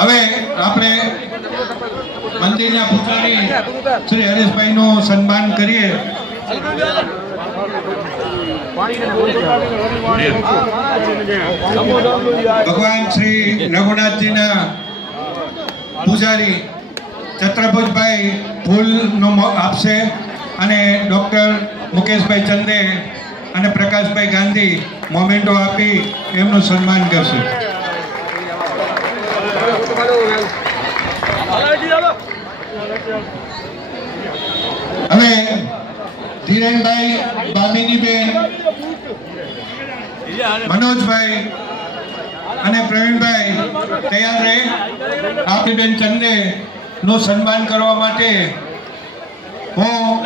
હવે આપણે મંદિરના પૂજારી શ્રી હરેશભાઈનું સન્માન કરીએ। ભગવાન શ્રી રઘુનાથજીના પૂજારી છત્રભુજભાઈ ફૂલનો આપશે અને ડૉક્ટર મુકેશભાઈ ચંદે અને પ્રકાશભાઈ ગાંધી મોમેન્ટો આપી એમનું સન્માન કરશે। હવે ધીરેનભાઈ, બામિનીબેન, મનોજભાઈ અને પ્રવીણભાઈ તૈયાર રહે। આપણીબેન ચંદે નું સન્માન કરવા માટે હું